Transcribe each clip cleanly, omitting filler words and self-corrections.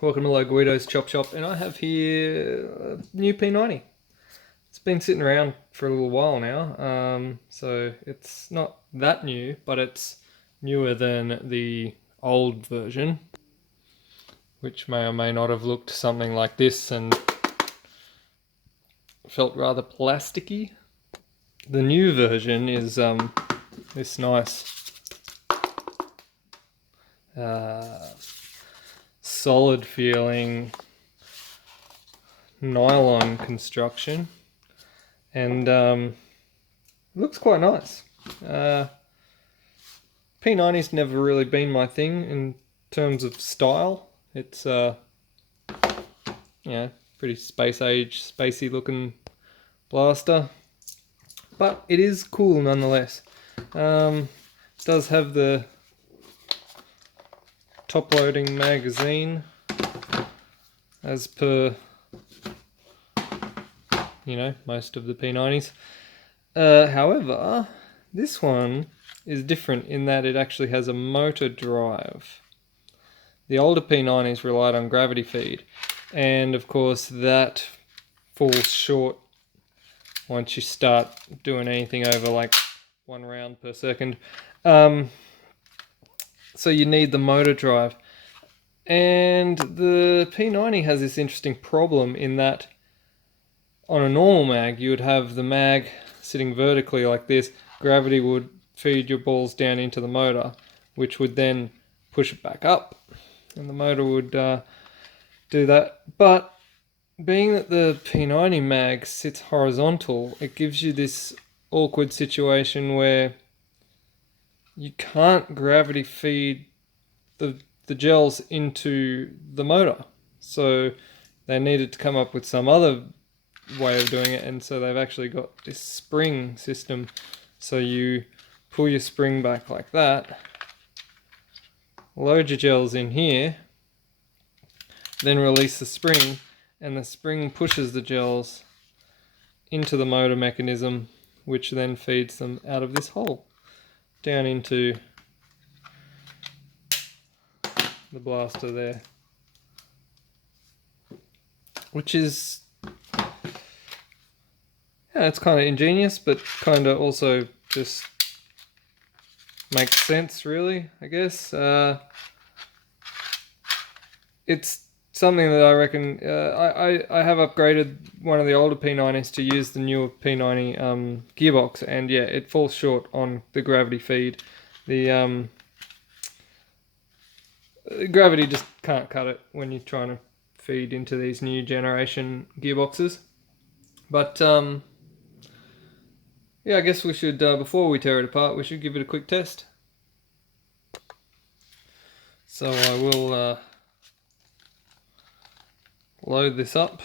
Welcome to Guido's Chop Shop, and I have here a new P90. It's been sitting around for a little while now, so it's not that new, but it's newer than the old version, which may or may not have looked something like this and felt rather plasticky. The new version is this nice solid feeling nylon construction, and looks quite nice. P90's never really been my thing in terms of style. It's pretty space age, spacey looking blaster, but it is cool nonetheless. It does have the top loading magazine as per most of the P90s. However, this one is different in that it actually has a motor drive. The older P90s relied on gravity feed, and of course that falls short once you start doing anything over like 1 round per second. So you need the motor drive. And the P90 has this interesting problem in that on a normal mag, you would have the mag sitting vertically like this. Gravity would feed your balls down into the motor, which would then push it back up, and the motor would do that. But being that the P90 mag sits horizontal, it gives you this awkward situation where you can't gravity feed the gels into the motor. So they needed to come up with some other way of doing it, and so they've actually got this spring system. So you pull your spring back like that, load your gels in here, then release the spring, and the spring pushes the gels into the motor mechanism, which then feeds them out of this hole down into the blaster there, which is, it's kind of ingenious, but kind of also just makes sense, really, I guess. It's something that I reckon, I have upgraded one of the older P90s to use the newer P90 gearbox, and yeah, it falls short on the gravity feed. The gravity just can't cut it when you're trying to feed into these new generation gearboxes. But yeah, I guess we should, before we tear it apart, we should give it a quick test. So I will load this up.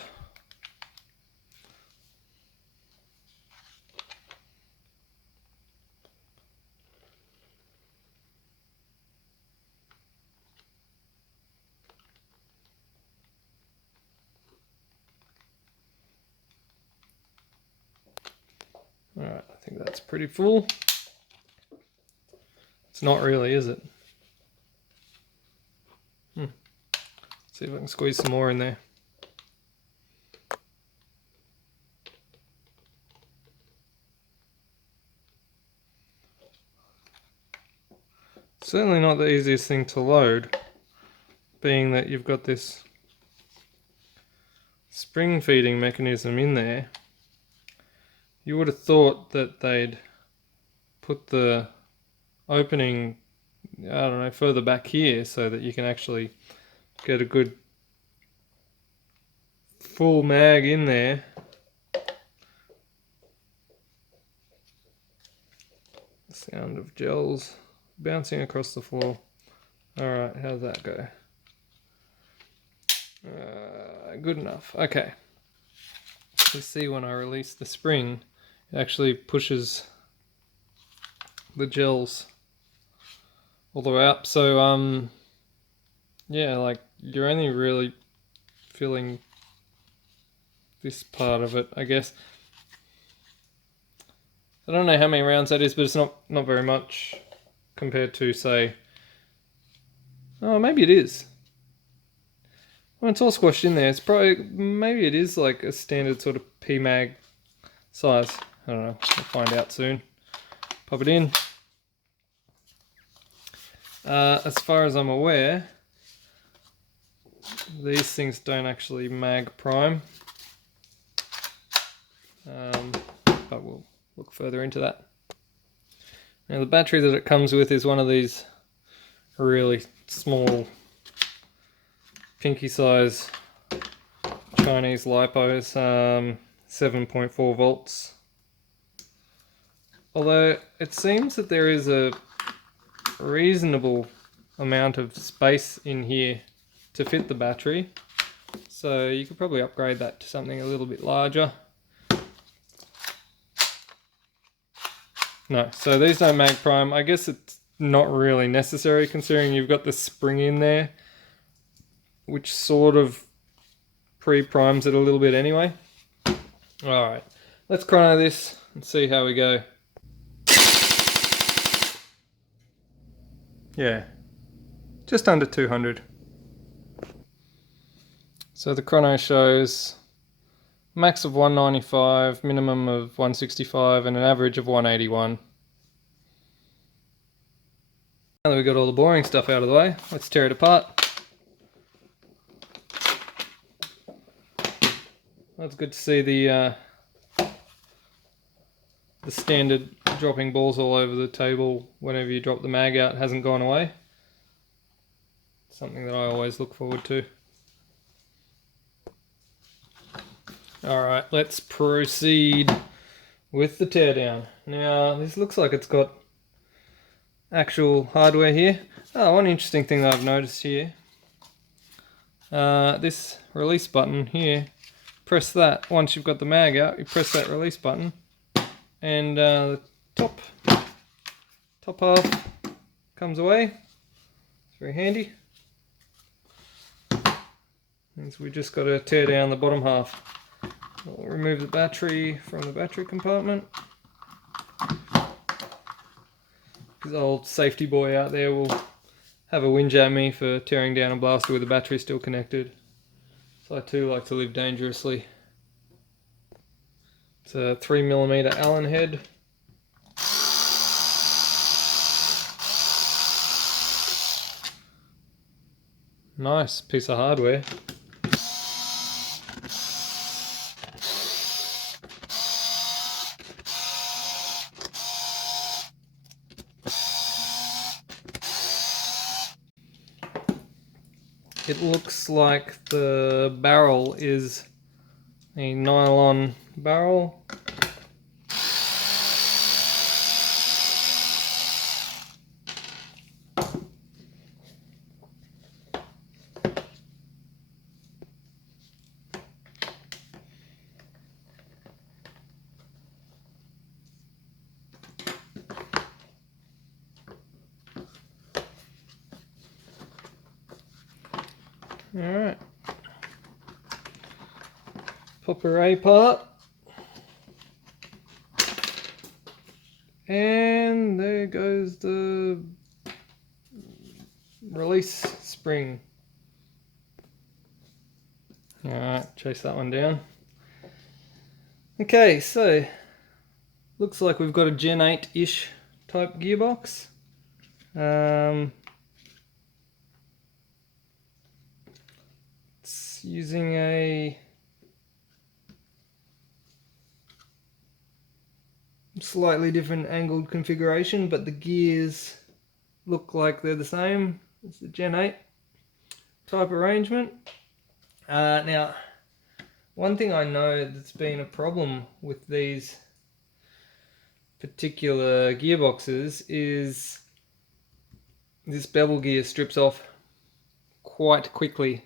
Alright, I think that's pretty full. It's not really, is it? See if I can squeeze some more in there. Certainly not the easiest thing to load, being that you've got this spring feeding mechanism in there. You would have thought that they'd put the opening, I don't know, further back here so that you can actually get a good full mag in there. Sound of gels bouncing across the floor. Alright, how's that go? Good enough. Okay. You see when I release the spring, it actually pushes the gels all the way up. So yeah, like you're only really feeling this part of it, I guess. I don't know how many rounds that is, but it's not very much compared to, say, oh, maybe it is. When it's all squashed in there, it's probably, maybe it is like a standard sort of PMag size. I don't know, we'll find out soon. Pop it in. As far as I'm aware, these things don't actually mag prime. But we'll look further into that. Now the battery that it comes with is one of these really small pinky size Chinese lipos, 7.4 volts. Although it seems that there is a reasonable amount of space in here to fit the battery, so you could probably upgrade that to something a little bit larger. No, so these don't mag prime. I guess it's not really necessary considering you've got the spring in there, which sort of pre-primes it a little bit anyway. Alright, let's chrono this and see how we go. Yeah, just under 200. So the chrono shows max of 195, minimum of 165, and an average of 181. Now that we've got all the boring stuff out of the way, let's tear it apart. Well, it's good to see the standard dropping balls all over the table whenever you drop the mag out hasn't gone away. Something that I always look forward to. Alright, let's proceed with the teardown. Now, this looks like it's got actual hardware here. Oh, one interesting thing that I've noticed here. This release button here, press that. Once you've got the mag out, you press that release button, and the top half comes away. It's very handy. Means we just got to tear down the bottom half. We'll remove the battery from the battery compartment. This old safety boy out there will have a whinge at me for tearing down a blaster with the battery still connected. So I too like to live dangerously. It's a 3mm Allen head. Nice piece of hardware. It looks like the barrel is a nylon barrel. Alright, pop her A part, and there goes the release spring. Alright, chase that one down. Okay, so looks like we've got a Gen 8-ish type gearbox. Using a slightly different angled configuration, but the gears look like they're the same. It's the Gen 8 type arrangement. Now, one thing I know that's been a problem with these particular gearboxes is this bevel gear strips off quite quickly.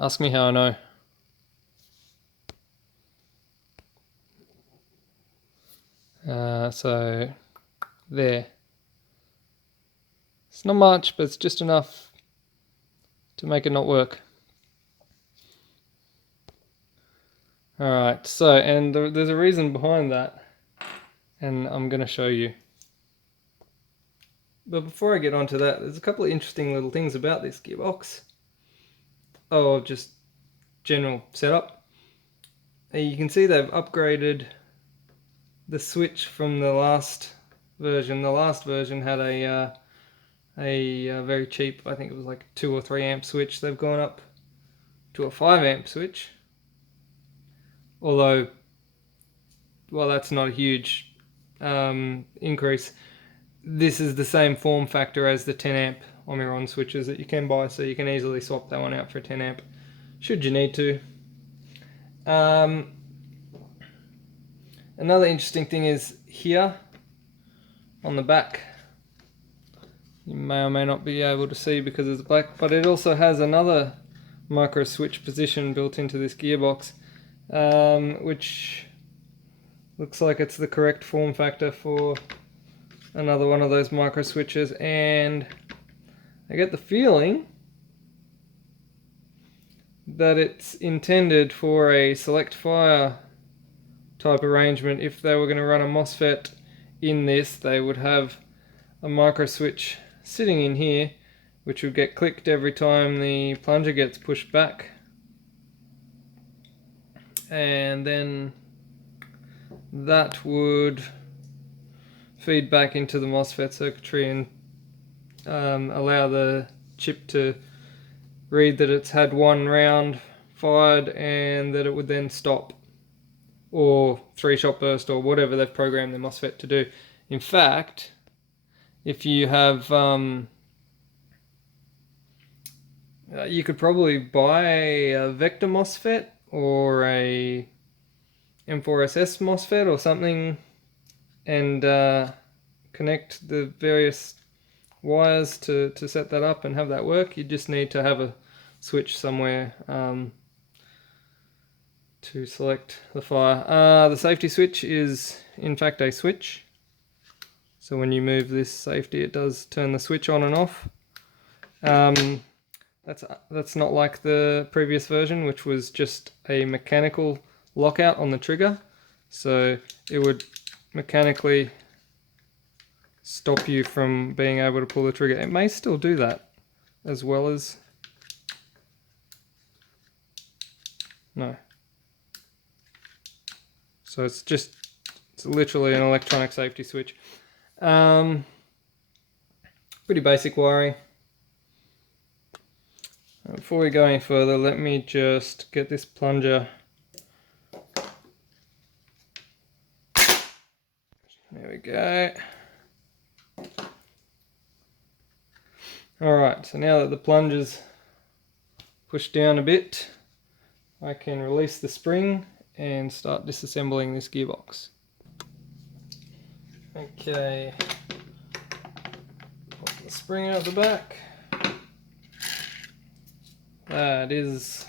Ask me how I know. So there. It's not much, but it's just enough to make it not work. Alright, so, and there's a reason behind that, and I'm going to show you. But before I get onto that, there's a couple of interesting little things about this gearbox. Oh, just general setup. You can see they've upgraded the switch from the last version. The last version had a very cheap, I think it was like 2 or 3 amp switch. They've gone up to a 5 amp switch. Although, well, that's not a huge increase. This is the same form factor as the 10 amp Omron switches that you can buy, so you can easily swap that one out for a 10 amp should you need to. Another interesting thing is here on the back. You may or may not be able to see because it's black, but it also has another micro switch position built into this gearbox, which looks like it's the correct form factor for another one of those micro switches, and I get the feeling that it's intended for a select fire type arrangement. If they were going to run a MOSFET in this, they would have a micro switch sitting in here, which would get clicked every time the plunger gets pushed back, and then that would feed back into the MOSFET circuitry and allow the chip to read that it's had one round fired and that it would then stop, or 3-shot burst, or whatever they've programmed the MOSFET to do. In fact, if you have you could probably buy a vector MOSFET or a M4SS MOSFET or something and connect the various wires to set that up and have that work. You just need to have a switch somewhere to select the fire. The safety switch is in fact a switch, so when you move this safety it does turn the switch on and off. That's not like the previous version, which was just a mechanical lockout on the trigger, so it would mechanically stop you from being able to pull the trigger. It may still do that as well as... no. So it's literally an electronic safety switch. Pretty basic wiring. Before we go any further, let me just get this plunger. There we go. Alright, so now that the plunger's pushed down a bit, I can release the spring and start disassembling this gearbox. Okay, pop the spring out the back. That is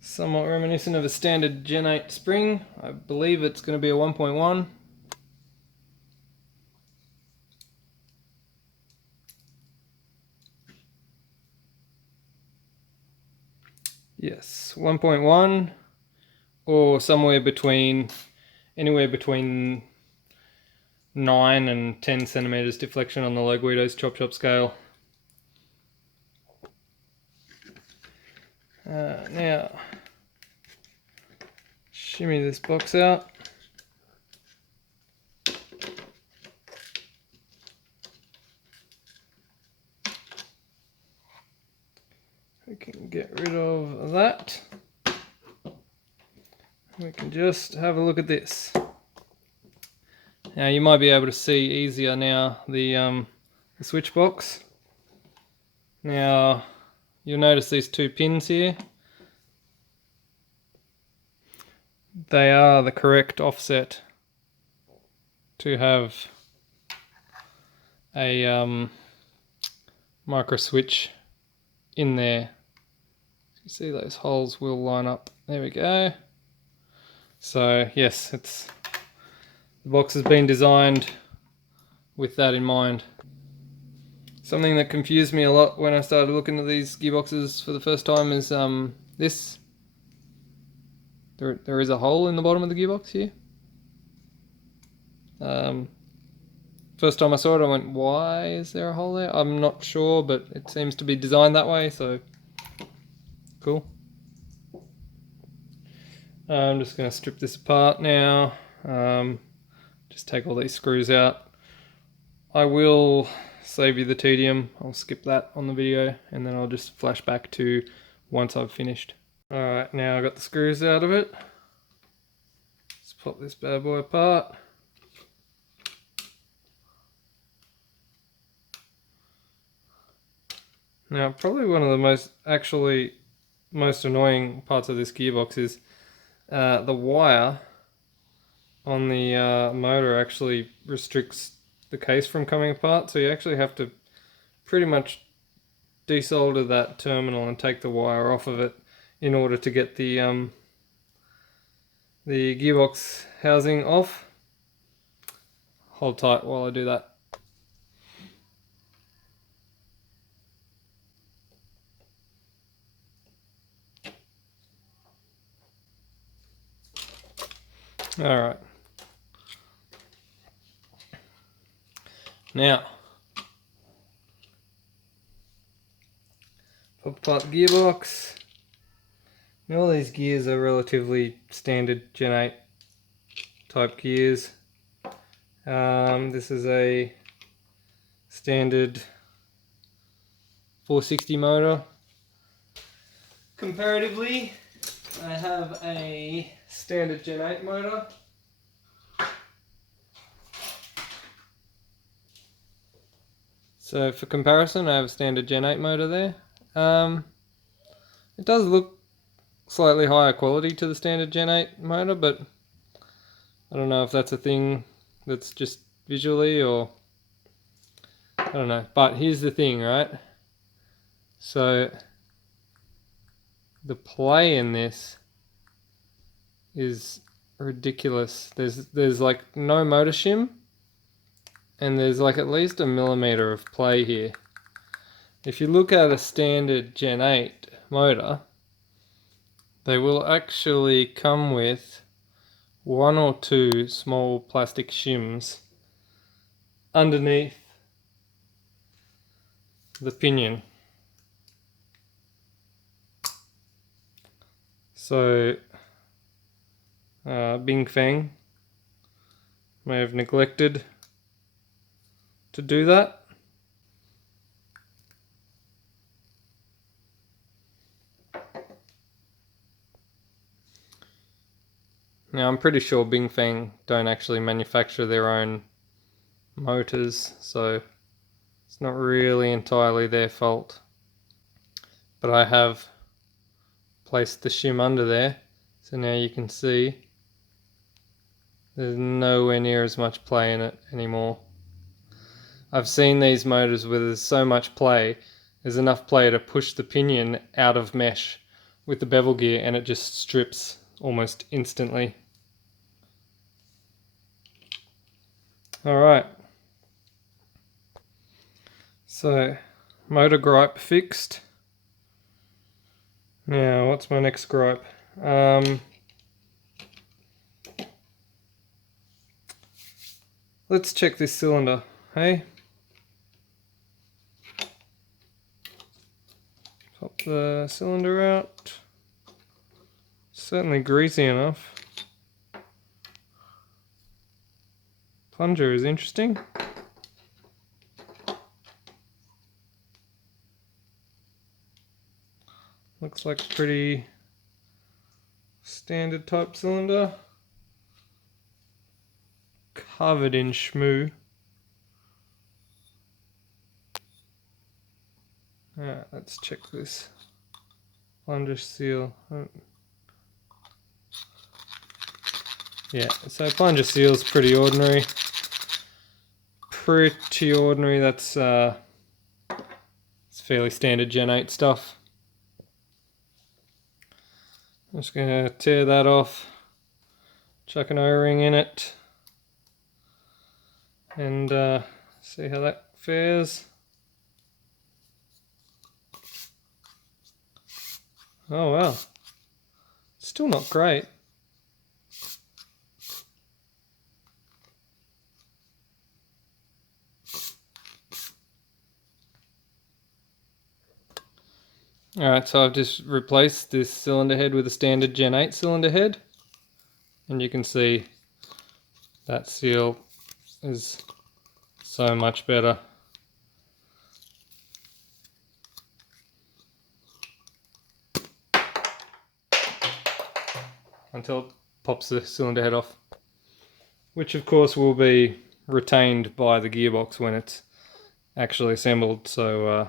somewhat reminiscent of a standard Gen 8 spring. I believe it's going to be a 1.1. Yes, 1.1, or somewhere between, anywhere between 9 and 10 centimeters deflection on the low Guido's chop shop scale. Now, shimmy this box out. We can get rid of that. We can just have a look at this. Now you might be able to see easier now the switch box. Now you'll notice these 2 pins here. They are the correct offset to have a micro switch in there. You see those holes will line up. There we go. So yes, the box has been designed with that in mind. Something that confused me a lot when I started looking at these gearboxes for the first time is this. There is a hole in the bottom of the gearbox here. First time I saw it, I went, why is there a hole there? I'm not sure, but it seems to be designed that way, so cool. I'm just going to strip this apart now. Just take all these screws out. I will save you the tedium. I'll skip that on the video, and then I'll just flash back to once I've finished. Alright, now I've got the screws out of it. Let's pop this bad boy apart. Now, probably one of the most annoying parts of this gearbox is the wire on the motor actually restricts the case from coming apart, so you actually have to pretty much desolder that terminal and take the wire off of it in order to get the gearbox housing off. Hold tight while I do that. Alright. Now, pop apart the gearbox. Now all these gears are relatively standard Gen 8 type gears. This is a standard 460 motor. Comparatively, I have a standard Gen 8 motor. So for comparison, I have a standard Gen 8 motor there. It does look slightly higher quality to the standard Gen 8 motor, but I don't know if that's a thing that's just visually or I don't know. But here's the thing, right? So the play in this is ridiculous. There's like no motor shim, and there's like at least a millimeter of play here. If you look at a standard Gen 8 motor, they will actually come with one or two small plastic shims underneath the pinion. So feng may have neglected to do that. Now I'm pretty sure Feng don't actually manufacture their own motors, so it's not really entirely their fault. But I have placed the shim under there, so now you can see there's nowhere near as much play in it anymore. I've seen these motors where there's so much play, there's enough play to push the pinion out of mesh with the bevel gear and it just strips almost instantly. Alright, so motor gripe fixed. Now what's my next gripe? Let's check this cylinder, hey? Pop the cylinder out. Certainly greasy enough. Plunger is interesting. Looks like a pretty standard type cylinder. Covered in shmoo. Alright, let's check this plunger seal. Yeah, so plunger seal is pretty ordinary. Pretty ordinary. That's it's fairly standard Gen 8 stuff. I'm just going to tear that off, chuck an O-ring in it, and see how that fares. Oh wow, still not great. Alright, so I've just replaced this cylinder head with a standard Gen 8 cylinder head, and you can see that seal is so much better. Until it pops the cylinder head off, which of course will be retained by the gearbox when it's actually assembled, so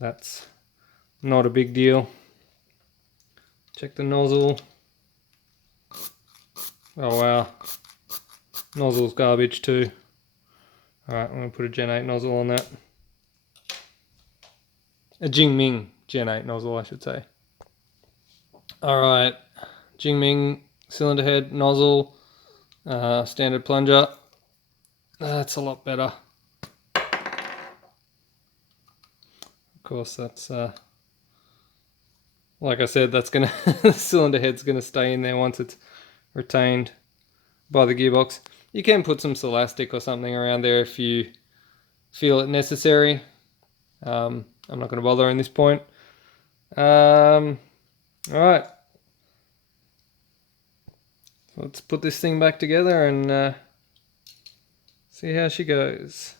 that's not a big deal. Check the nozzle. Oh wow, nozzle's garbage too. Alright, I'm going to put a Gen 8 nozzle on that. A Jingming Gen 8 nozzle, I should say. Alright, Jingming cylinder head nozzle, standard plunger. That's a lot better. Of course, that's like I said, that's gonna the cylinder head's gonna stay in there once it's retained by the gearbox. You can put some Celastic or something around there if you feel it necessary. I'm not going to bother in this point. Alright, let's put this thing back together and see how she goes.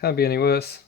Can't be any worse.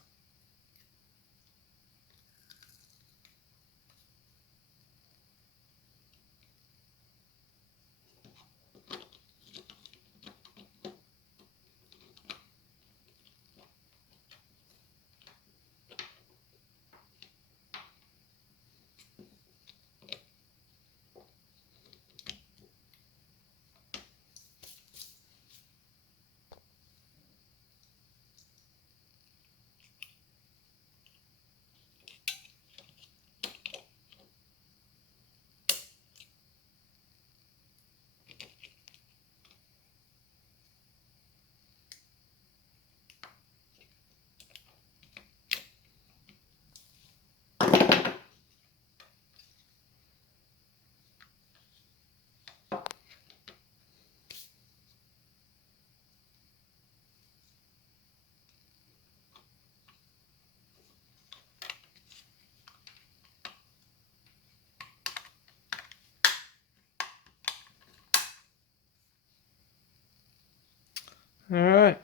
Alright,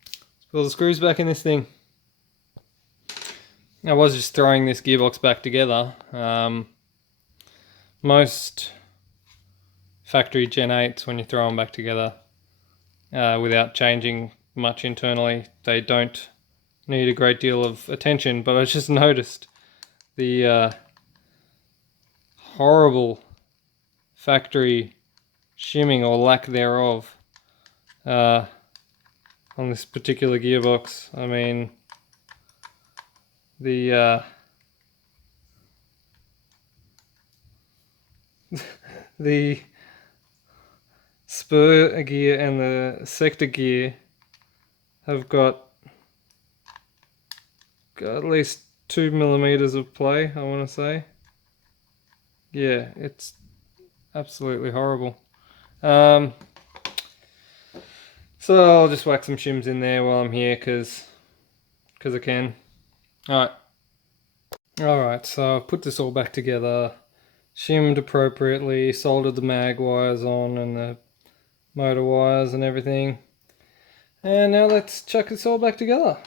let's pull the screws back in this thing. I was just throwing this gearbox back together. Most factory Gen 8s, when you throw them back together without changing much internally, they don't need a great deal of attention, but I just noticed the horrible factory shimming or lack thereof on this particular gearbox. I mean, the the spur gear and the sector gear have got at least 2 millimeters of play, I want to say. Yeah, it's absolutely horrible. So I'll just whack some shims in there while I'm here because I can. Alright, so I've put this all back together, shimmed appropriately, soldered the mag wires on and the motor wires and everything. And now let's chuck this all back together.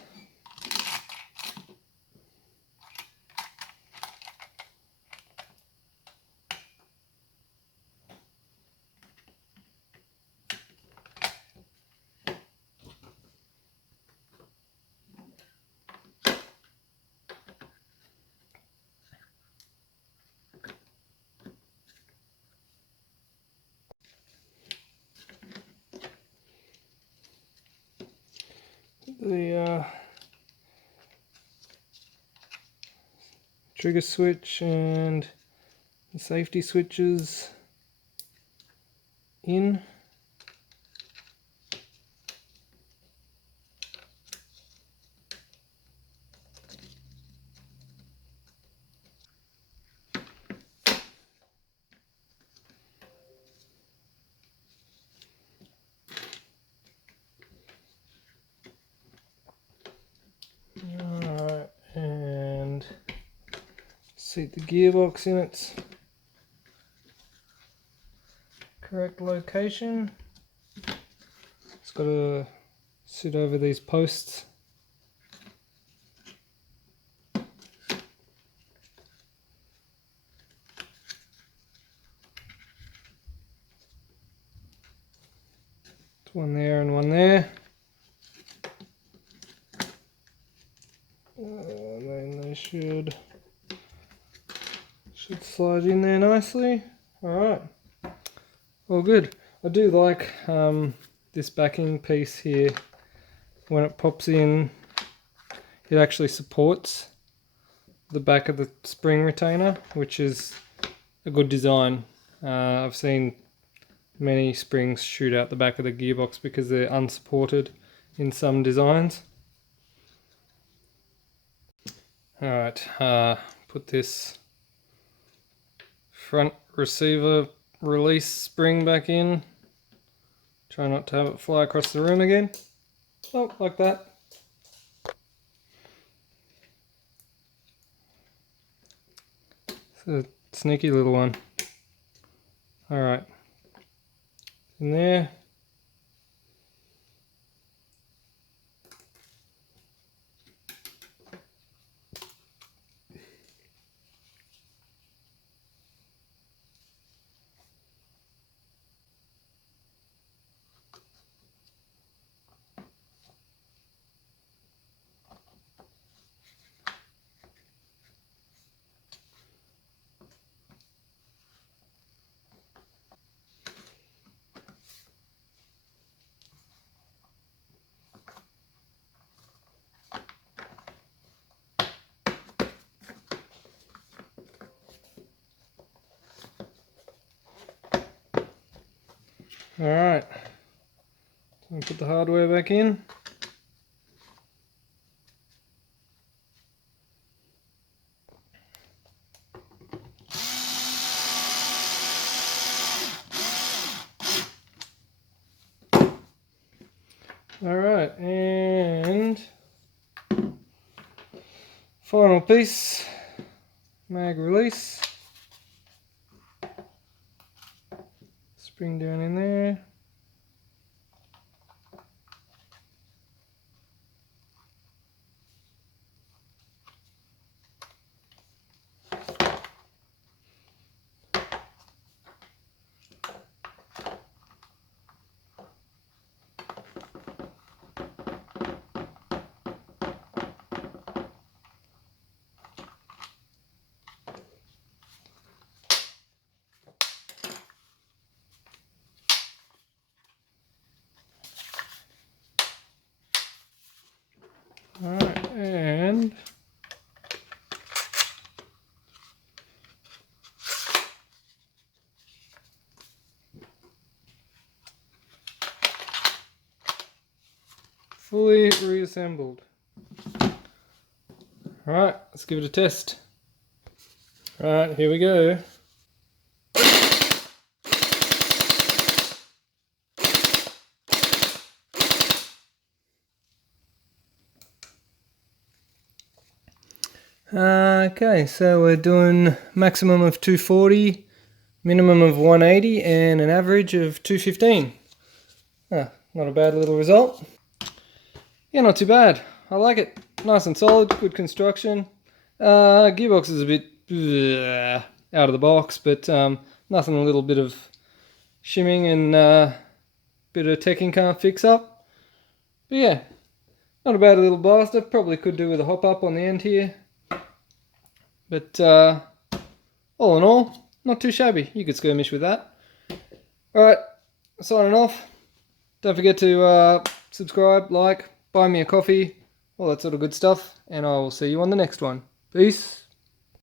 The trigger switch and the safety switches in. Alright, and seat the gearbox in its correct location. It's got to sit over these posts. One there and one there. Then they should slide in there nicely. Alright, all good. I do like this backing piece here. When it pops in, it actually supports the back of the spring retainer, which is a good design. I've seen many springs shoot out the back of the gearbox because they're unsupported in some designs. Alright, put this front receiver release spring back in. Try not to have it fly across the room again. Oh, like that. It's a sneaky little one. Alright. In there. Alright, so I'll put the hardware back in. Alright, and final piece, mag release. Spring down in there. Alright, and fully reassembled. Alright, let's give it a test. Alright, here we go. Okay, so we're doing maximum of 240, minimum of 180, and an average of 215. Not a bad little result. Yeah, not too bad. I like it. Nice and solid, good construction. Gearbox is a bit out of the box, but nothing a little bit of shimming and bit of teching can't fix up. But yeah, not a bad little blaster. Probably could do with a hop up on the end here. But all in all, not too shabby. You could skirmish with that. Alright, signing off. Don't forget to subscribe, like, buy me a coffee, all that sort of good stuff. And I will see you on the next one. Peace.